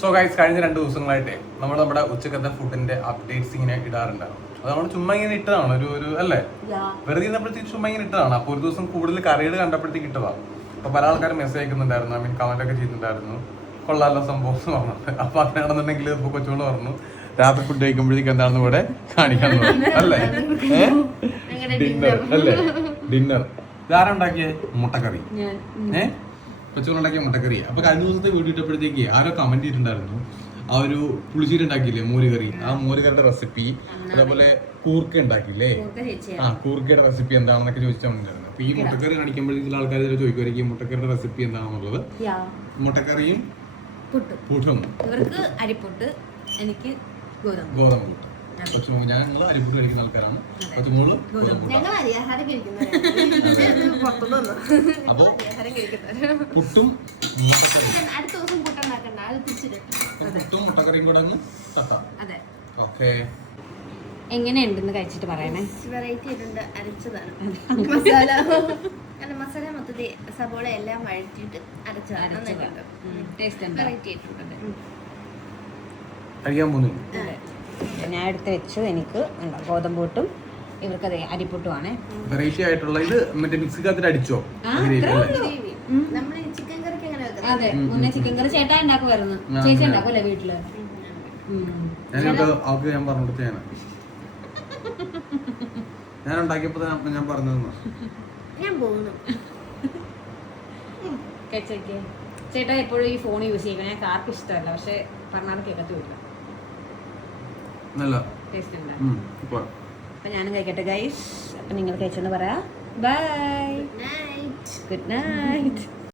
So guys, കഴിഞ്ഞ 2 ദിവസങ്ങളായിട്ടേ നമ്മൾ നമ്മുടെ ഉച്ചക്കത്തെ ഫുഡിന്റെ അപ്ഡേറ്റ്സ് ഇങ്ങനെ ഇടാറുണ്ടായിരുന്നു. അത് നമ്മൾ ചുമ്മാ ഇങ്ങനെ ഇട്ടതാണ്, ഒരു അല്ലേ, വെറുതെ ഇരുന്നപ്പോഴത്തേക്ക് ചുമ്മാ ഇങ്ങനെ ഇട്ടതാണ്. അപ്പോൾ ഒരു ദിവസം കൂടുതൽ കറിയുടെ കണ്ടപ്പോഴത്തേക്ക് ഇട്ടതാണ്. അപ്പോൾ പല ആൾക്കാരും മെസ്സേജ് അയക്കുന്നുണ്ടായിരുന്നു, ഐ മീൻ കമന്റ് ഒക്കെ ചെയ്യുന്നുണ്ടായിരുന്നു, കൊള്ളാമല്ലോ സംഭവം എന്ന് പറഞ്ഞത്. അപ്പോൾ അങ്ങനെയാണെന്നുണ്ടെങ്കിൽ ഇപ്പോൾ കൊച്ചുകൊണ്ട് പറഞ്ഞു രാത്രി ഫുഡ് കഴിക്കുമ്പോഴത്തേക്ക് എന്താണെന്ന് ഇവിടെ കാണിക്കാൻ അല്ലേ, ഡിന്നർ അല്ലേ, ഡിന്നർ. ഇതാരാ ഉണ്ടാക്കിയ മുട്ടക്കറി? കൊച്ചുകൊണ്ടുണ്ടാക്കിയ മുട്ടക്കറി. അപ്പൊ കഴിഞ്ഞ ദിവസത്തെ വീഡിയോ ഇട്ടപ്പോഴത്തേക്ക് ആരോ കമന്റ് ചെയ്തിട്ടുണ്ടായിരുന്നു, ആ ഒരു പുളിശ്ശേരി ഉണ്ടാക്കിയില്ലേ, മോരുകറി, ആ മോരുകറിയുടെ റെസിപ്പി, അതേപോലെ കൂർക്ക ഉണ്ടാക്കിയില്ലേ, ആ കൂർക്കയുടെ റെസിപ്പി എന്താണെന്നൊക്കെ ചോദിച്ചിട്ടുണ്ടായിരുന്നു. അപ്പൊ ഈ മുട്ടക്കറി കാണിക്കുമ്പോഴേക്കും ആൾക്കാർ ചോദിക്കുമായിരിക്കും മുട്ടക്കറിയുടെ റെസിപ്പി എന്താണെന്നുള്ളത്. മുട്ടക്കറിയും പുട്ടും, ഇവർക്ക് അരിപ്പുട്ട്, എനിക്ക് ഗോതമ്പ് പുട്ട്. കൊച്ചുമോള്, ഞങ്ങൾ അരിപ്പുട്ട് കഴിക്കുന്ന ആൾക്കാരാണ്, കൊച്ചുമോള് അപ്പൊ പുട്ടും പുട്ടും മുട്ടക്കറിയും കൂടെ ഒന്ന് തട്ടാം. ഓക്കെ, എങ്ങനെയുണ്ടെന്ന് കഴിച്ചിട്ട് പറയണേ. വെറൈറ്റി ആയിട്ടുണ്ട്, അരച്ചതാണ് മസാല. അല്ല, മസാല മൊത്തത്തിൽ സബോള എല്ലാം വഴറ്റിയിട്ട് അരച്ചതാണ്. വെറൈറ്റി ആയിട്ടുണ്ട്. കഴിക്കാൻ പോകുന്നു. ഞാൻ എടുത്ത് വെച്ചു. എനിക്ക് ഗോതമ്പൂട്ടും ഇവർക്കത് അരിപ്പുട്ടുമാണ്. വെറൈറ്റി ആയിട്ടുള്ള ഇത് മറ്റേ മിക്സിക്കകത്തിൽ അടിച്ചോ? അതെ, മുന്നേ ചിക്കൻ കറി ചേട്ടാ ഉണ്ടാക്കുമായിരുന്നു, ചേച്ചി ഉണ്ടാക്കുമല്ലേ വീട്ടില്? ഞാൻ പറഞ്ഞിട്ട് ഞാൻ ഉണ്ടാക്കിയപ്പോ ഞാൻ പറഞ്ഞു ചേട്ടാ എപ്പോഴും ഈ ഫോൺ യൂസ് ചെയ്യണം. ഞങ്ങൾക്ക് ആർക്കും ഇഷ്ടമല്ല, പക്ഷെ പറഞ്ഞാൽ കേൾക്കത്തുമില്ല. ടേസ്റ്റ് ഉണ്ട്. അപ്പൊ ഞാനും കഴിക്കട്ടെ ഗൈസ്. അപ്പൊ നിങ്ങൾ കഴിച്ചോണ്ട് പറയാ ബൈ, ഗുഡ് നൈറ്റ്.